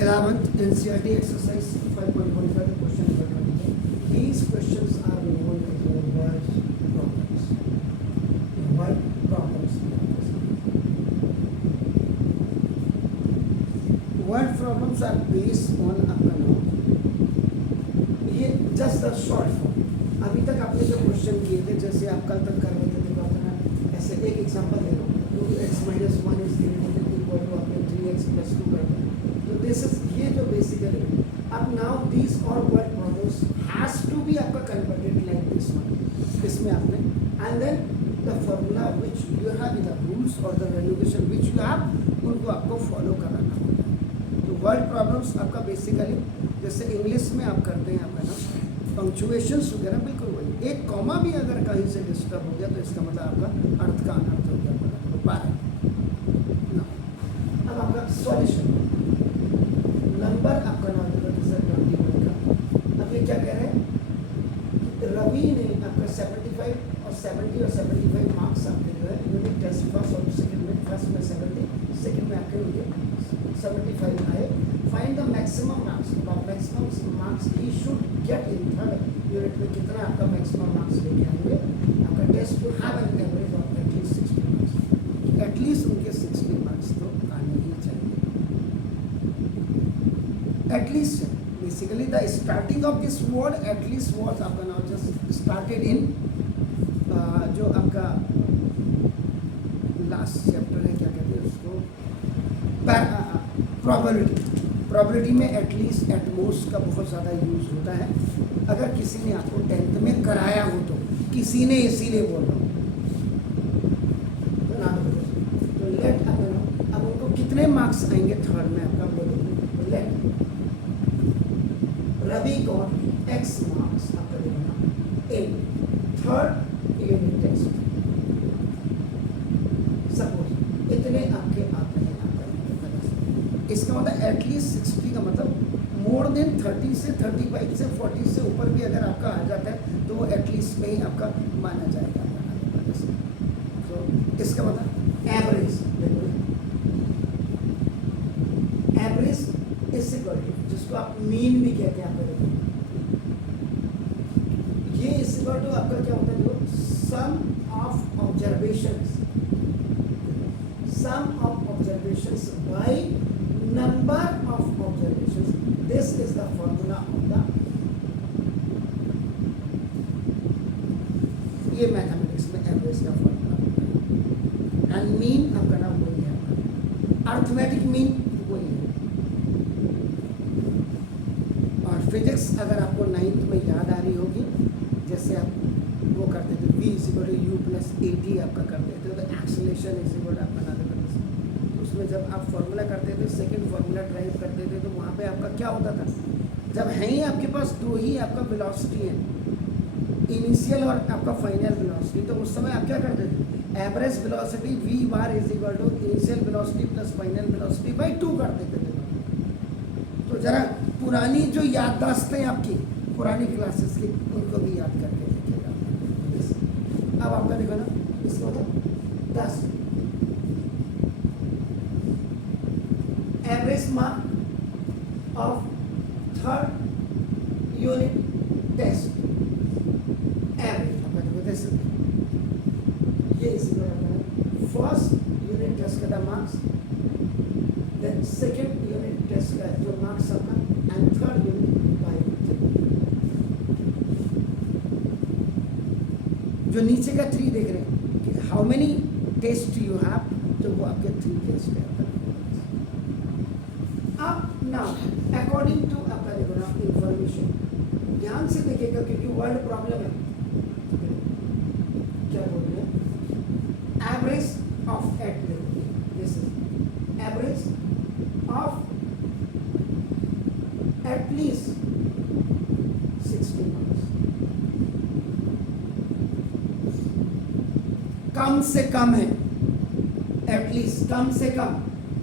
11th NCERT exercise 5.45 the question number 20. These questions are known as the word problems. Word problems. Word problems are based on आपका नाम, ये just the short form. अभी तक आपने जो question किए थे, जैसे आप कल तक कर रहे थे, देखो अपना ऐसे एक एग्जांपल दे रहा हूँ, 2x minus 1 is given equal to आपने 3x plus 2 कर दिया. तो दिस इज ये जो बेसिकली अब नाउ दिस और word problems has to be आपका कन्वर्टेड लाइक दिस वन, इसमें आपने and then the formula which you have in the rules और the regulation which you have, उनको आपको फॉलो कराना होगा. तो वर्ड प्रॉब्लम्स आपका बेसिकली जैसे इंग्लिश में आप करते हैं आपका ना पंक्चुएशंस वगैरह बिल्कुल वही, एक कॉमा भी अगर कहीं से डिस्टर्ब हो गया तो इसका मतलब आपका अर्थ का अनर्थ हो गया. अब आपका सॉल्यूशन नंबर आपका नाम सर 21 का. अब ये क्या कह रहे हैं, रवि ने आपका 75 और 70 और 75 मार्क्स आपके जो है यूनिट टेस्ट फर्स्ट और सेकंड में, फर्स्ट में 70, सेकंड में आपके उनके 75 आए. Find the maximum marks. अब maximum marks he should get in third unit में कितना आपका मैक्सिमम मार्क्स लेके आएंगे. आपका test to have an average of at least 60 marks, at least उनके 60 मार्क्स तो आने ही चाहिए. At least basically the starting of this word at least was आपका now just started in जो आपका लास्ट चैप्टर है, क्या कहते हैं उसको, प्रोबेबिलिटी में at least at most का बहुत ज़्यादा यूज होता है. अगर किसी ने आपको 10th में कराया हो तो किसी ने, इसीलिए बोल रहा हूँ तो लेट अब उनको कितने मार्क्स आएंगे थर्ड में आपका बोलो. Let Ravi got x marks आपका देखना in third unit test. Suppose इतने आपके आते हैं आपका, इसका मतलब एटलीस्ट 60 का मतलब मोर देन 30 से 35 से 40 से ऊपर भी अगर आपका आ जाता है तो वो एटलीस्ट में ही आपका माना जाएगा. तो इसका मतलब average, average is equal to जिसको आप मीन भी कहते हैं आपका, ये इज इक्वल टू आपका क्या होता है देखो, sum of observations, sum of observations by number of observations. This is the formula of the, ये मैथमेटिक्स में एवरेज का फॉर्मूला. एंड मीन आपका नाम वही है, अर्थमेटिक मीन वही है. फिजिक्स अगर आपको 9th में याद आ रही होगी, जैसे आप वो करते थे v = u + at आपका करते थे, तो एक्सेलरेशन = आप बना देते थे. उसमें जब आप फॉर्मूला करते थे, सेकंड फॉर्मूला ड्राइव करते थे, तो वहाँ पे आपका क्या होता था, जब है ही आपके पास दो ही आपका वेलोसिटी है, इनिशियल और आपका फाइनल वेलोसिटी, तो उस समय आप क्या करते थे, average velocity v bar = initial velocity plus final velocity by 2 कर देते थे. तो जरा पुरानी जो याददाश्त है आपकी पुरानी क्लासेस की, उनको भी याद करके देखिएगा. अब आपका देखो ना, इसको तो 10 average mark of third unit test, average आपका देखो जैसे ये इसी फर्स्ट यूनिट टेस्ट का marks, then second unit test का जो मार्क्स आपका, एंड थर्ड यूनिट बाय जो नीचे का 3 देख रहे हैं कि how many test you have, तो वो आपके 3 टेस्ट है. अब नाउ अकॉर्डिंग टू आपका देखो ना इंफॉर्मेशन, ध्यान से देखिएगा क्योंकि वर्ड प्रॉब्लम है. क्या बोल रहे हैं, average of at, this is average of at least 60 marks. कम से कम है, एटलीस्ट कम से कम,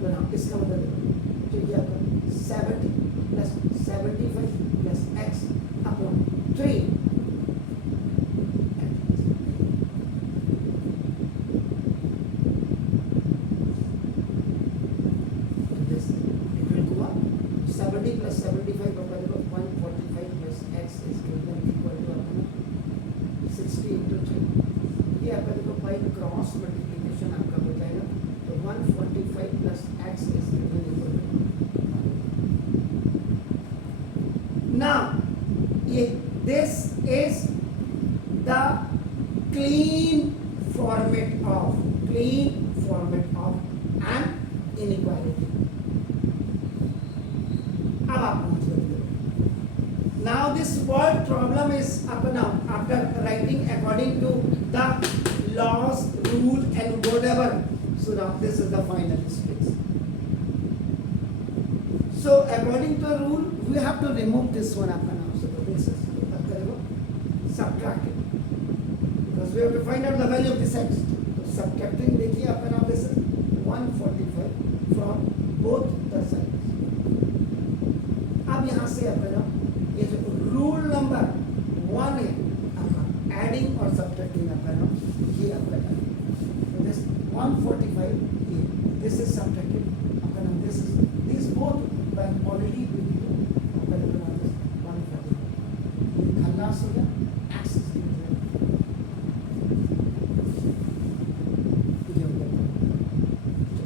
तो ना इसका मतलब तो क्या 70 + 75 + x upon 3. Is greater than equal to अपना 60 इंटू 3, ये आपका देखो बाई क्रॉस मल्टीप्लीकेशन आपका हो जाएगा, तो 145 plus x is greater than equal to. Now ये this is the clean format of an inequality. अब आप पहुंच गए। Now this word problem is up now after writing according to the laws, rule and whatever. So now this is the final stage. So according to the rule, we have to remove this one up now. So this is subtract it. Because we have to find out the value of this x. So subtracting, देखिए आपका नाम this is 145 from both the sides. अब यहाँ से आपका नाम ये जो रूल नंबर 1 है आपका एडिंग और सब्ट्रैक्टिंग आपका नाम ये आपका नाम. So this 145 ये this is subtracted आपका नाम this is these both were already आपका नाम is 145. ये खल्लास हो गया x is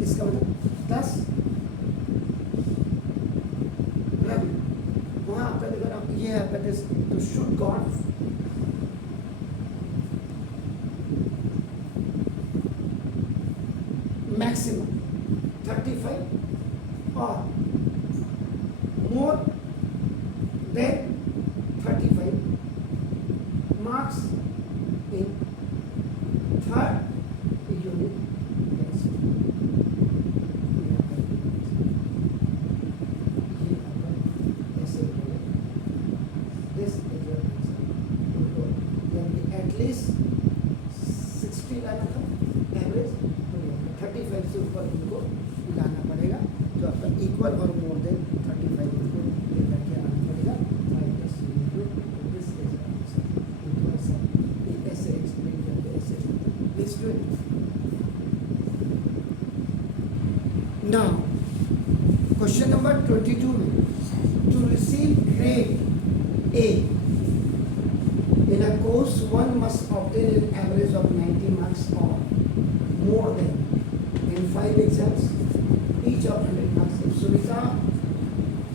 इसका मतलब 10 रवि वहाँ आपका देखो ये है आपका दिस तो शुड गॉड मैक्सिमम 35 और more than 35 marks in third unit. At least 60 लाना था एवरेज, तो 35 से ऊपर उनको लाना पड़ेगा, जो आपका इक्वल और मोर देन 35 उनको लेकर के आना पड़ेगा. ऐसे एक्सप्लेन करके ऐसे please do it. Now question number 22 में to receive grade A in a course one must obtain an average of 90 marks or more than in 5 exams each of 100 marks. If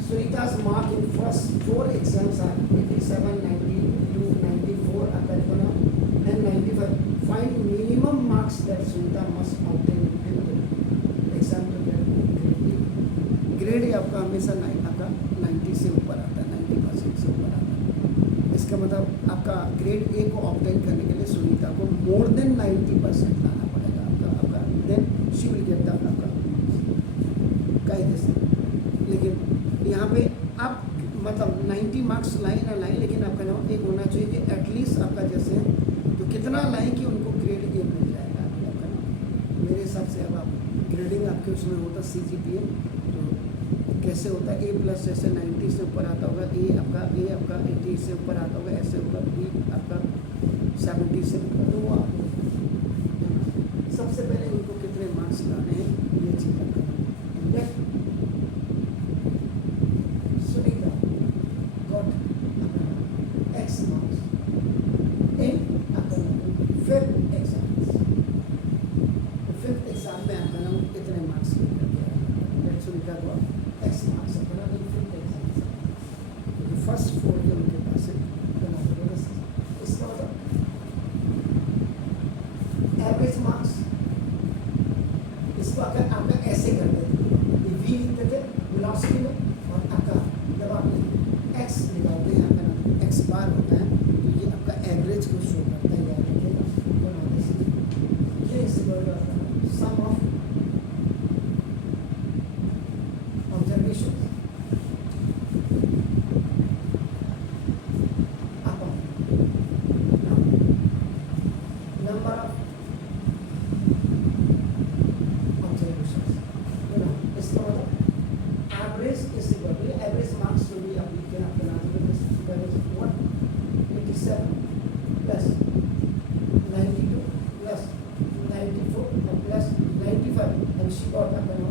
Sunita's mark in first 4 exams are 87, 92, 94 and 95, find minimum marks that Sunita must obtain in the exam to get grade A. Grade A आपका हमेशा आपका 90 से ऊपर आता है, 90% से ऊपर आता है. इसका मतलब आपका ग्रेड ए को ऑब्टेन करने के लिए सुनीता को मोर देन 90% लाना पड़ेगा आपका then she will get the आपका कायदे से. लेकिन यहाँ पे आप मतलब 90 मार्क्स लाइन ना लाइन, लेकिन आपका नाम एक होना चाहिए कि एटलीस्ट आपका जैसे तो कितना लाइन कि उनको ग्रेड ए मिल जाएगा आपका नाम. मेरे हिसाब से अब आप ग्रेडिंग आपके उसमें होता CGPA, तो कैसे होता है A प्लस जैसे 90 से ऊपर आता होगा ए आपका 80 से ऊपर आता होगा, ऐसे होगा B आपका 70 से ऊपर. तो वो सबसे पहले उनको कितने मार्क्स लाने हैं ये चीज़ आपका. Sunita got X marks in आपका 5th exam. 5th एग्जाम में आपका नाम कितने मार्क्स लेकर के आया. सुनीता गॉट X marks अपना इन 5th एग्जाम से तो फर्स्ट 4 के उनके पास है. इसका मतलब एवरेज मार्क्स इसको अगर आपका ऐसे करते थे वी लिखते थे वेलोसिटी में, और आपका जब आप एक्स निकालते हैं आपका नाम एक्स बार होता है, तो ये आपका एवरेज को शो करता है. याद रखिएगा ये sum of observation number of observations. इसका मतलब average is equal to average marks to be आप लिख के आपके नाम पे that is what 87 plus 92 plus 94 and plus 95 and she got up and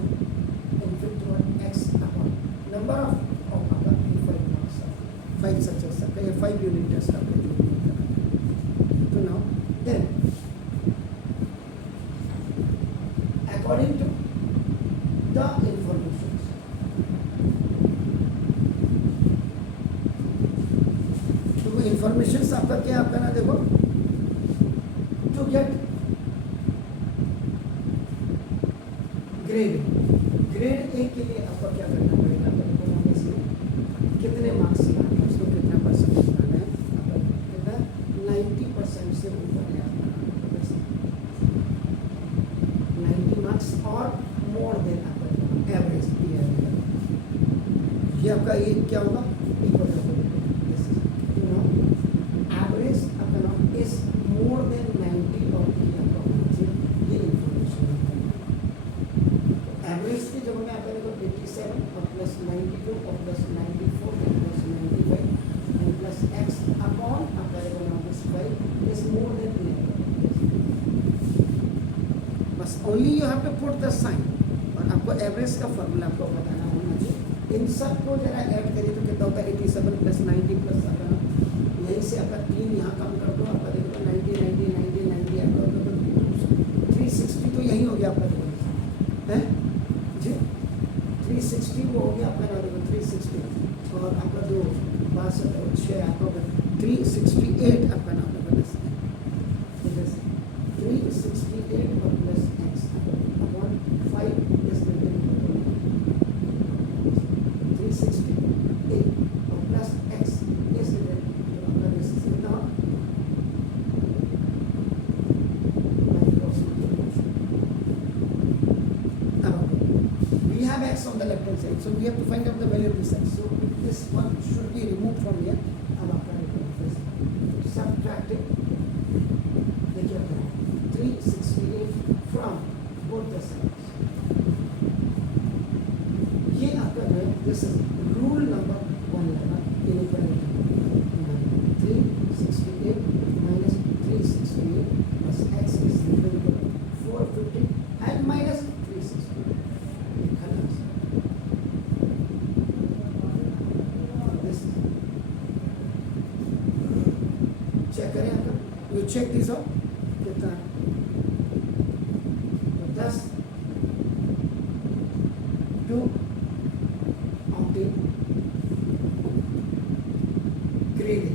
51 x upon number of आपका 5 marks 5 success आपका ये 5 45 यूनिट टेस्ट आपके दिए हैं। तो now then according to the information, तो इंफॉर्मेशन आपका क्या आपका ना देखो, टू गेट ग्रेड ए के लिए आपको क्या करना पड़ेगा, आपको इसमें कितने मार्क्स लाने हैं, उसको कितना परसेंटेज लाना है, आपका कितना 90% से ऊपर है आपका 90 मार्क्स और मोर देन आपका एवरेज ये आपका ये क्या होगा, इक्वल एवरेज आपका नाम इज मोर देन 90 और आपका होना चाहिए, ये इंफॉर्मेशन एवरेज की जब मैं आपका देखो 87 और प्लस 92 और प्लस 94 और plus 95 and plus x upon आपका देखो now this 5 is more than 11, बस only you have to put the sign, और आपको एवरेज का फार्मूला आपको बताना होना चाहिए। इन सब को जरा ऐड करिए तो कितना होता है 87 प्लस 90 प्लस आपका यहीं से आपका 3 यहाँ कम कर दो, आपका देखो 90 90 90 90 आपका 360 तो यही हो गया आपका देखो है जी, 360 वो हो गया आपका ना देखो 360 और आपका 2 62 और 6 आपका 368 आपका नाम लगा 368 और प्लस x अपॉन 5 इज 368 और प्लस x इज आपका दिस कितना we have x on the left hand side, so we have to find out the value of this x, so this one should be removed from here। अब आपका subtracting देखिए आपका 368 from both the sides, ये आपका है this is rule number 1 लगा inequality 368 minus 368 plus x is equal to 450 and minus 368 check करें आपका, यू चेक दिस आउट कितना तो 10 टू ग्रेड ए,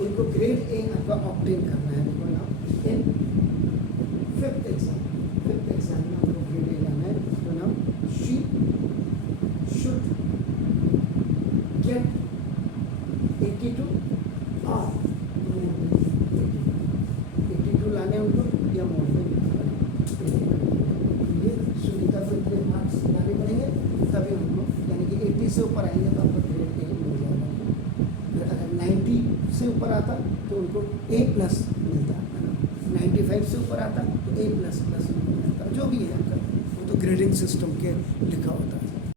उनको ग्रेड ए आपका ऑप्टेन करना है, देखो ना इन फिफ्थ एग्जाम में आपको ग्रेड ए लाना है, तो नाउ शी शुड गेट 82 और 82 लाने उनको या मोर देन, ये सुनीता को इतने मार्क्स लाने पड़ेंगे तभी उनको, यानी कि 80 से ऊपर आएंगे तो आपको ग्रेड ए मिल जाएगा, फिर अगर 90 से ऊपर आता तो उनको A प्लस मिलता है ना, 95 से ऊपर आता तो A प्लस प्लस मिलता, जो भी है आपका वो तो ग्रेडिंग सिस्टम के लिखा होता है।